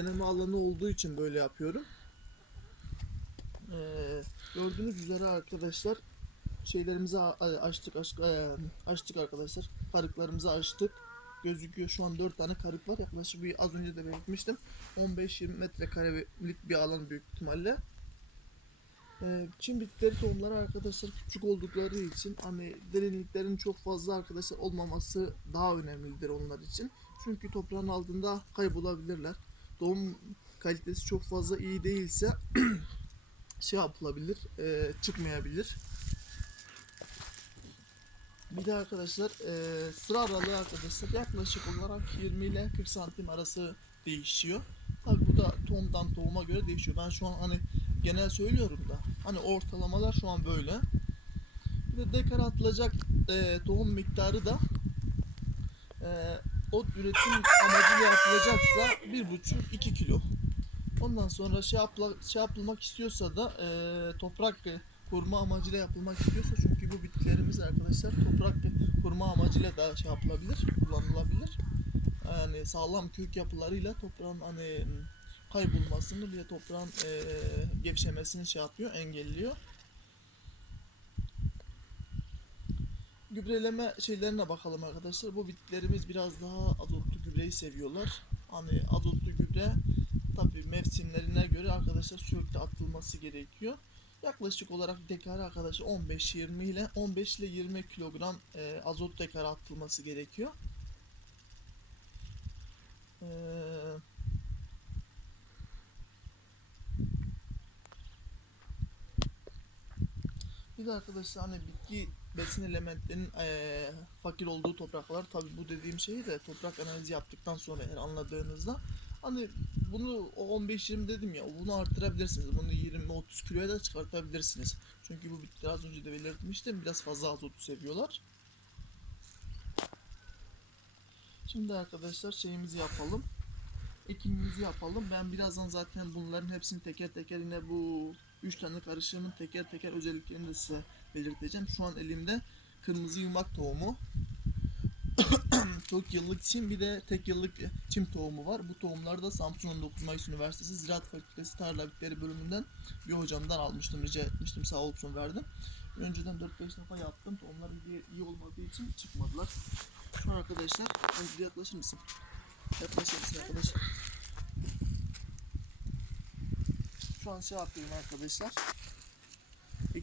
deneme alanı olduğu için böyle yapıyorum. Ee, gördüğünüz üzere arkadaşlar şeylerimizi açtık açtık, e, açtık arkadaşlar. Karıklarımızı açtık. Gözüküyor şu an 4 tane karık var. Yaklaşık bir az önce de belirtmiştim. 15-20 metrekarelik bir alan büyük ihtimalle. Ee, çim bitkileri tohumları arkadaşlar küçük oldukları için hani derinliklerin çok fazla arkadaşlar olmaması daha önemlidir onlar için. Çünkü toprağın altında kaybolabilirler. Doğum kalitesi çok fazla iyi değilse şey yapılabilir, e, çıkmayabilir. Bir de arkadaşlar e, sıra aralığı arkadaşlar yaklaşık olarak 20 ile 40 santim arası değişiyor. Tabi bu da tohumdan tohuma göre değişiyor. Ben şu an hani genel söylüyorum da hani ortalamalar şu an böyle. Bir de dekar atılacak e, tohum miktarı da e, ot üretim amacıyla yapılacaksa 1,5-2 kilo. Ondan sonra şey, yapla, şey yapılmak istiyorsa da e, toprak koruma amacıyla yapılmak istiyorsa çünkü bu bitkilerimiz arkadaşlar toprak koruma amacıyla da şey yapılabilir, kullanılabilir. Yani sağlam kök yapılarıyla toprağın hani kaybolmasını bir de toprağın e, gevşemesini şey yapıyor, engelliyor. Gübreleme şeylerine bakalım arkadaşlar. Bu bitkilerimiz biraz daha azotlu gübreyi seviyorlar. Hani azotlu gübre tabii mevsimlerine göre arkadaşlar sürekli atılması gerekiyor. Yaklaşık olarak dekara arkadaşlar 15-20 ile 15 ile 20 kilogram e, azot dekara atılması gerekiyor. Ee, bir de arkadaşlar hani bitki besin elementlerinin eee, fakir olduğu topraklar tabi bu dediğim şeyi de toprak analizi yaptıktan sonra eğer anladığınızda hani bunu o 15-20 dedim ya bunu arttırabilirsiniz. Bunu 20-30 kiloya da çıkartabilirsiniz. Çünkü bu bitkiler az önce de belirtmiştim biraz fazla azotu seviyorlar. Şimdi arkadaşlar şeyimizi yapalım. Ekimimizi yapalım. Ben birazdan zaten bunların hepsini teker teker yine bu 3 tane karışımın teker teker özelliklerini de size belirteceğim. Şu an elimde kırmızı yumak tohumu. Çok yıllık çim bir de tek yıllık çim tohumu var. Bu tohumları da Samsun 19 Mayıs Üniversitesi Ziraat Fakültesi Tarla Bitleri bölümünden bir hocamdan almıştım. Rica etmiştim sağ olsun verdim. Önceden 4-5 defa yaptım. Tohumlar iyi, iyi olmadığı için çıkmadılar. Şu arkadaşlar yaklaşır mısın? Yaklaşır mısın arkadaşlar? Şu an şey yapıyorum arkadaşlar.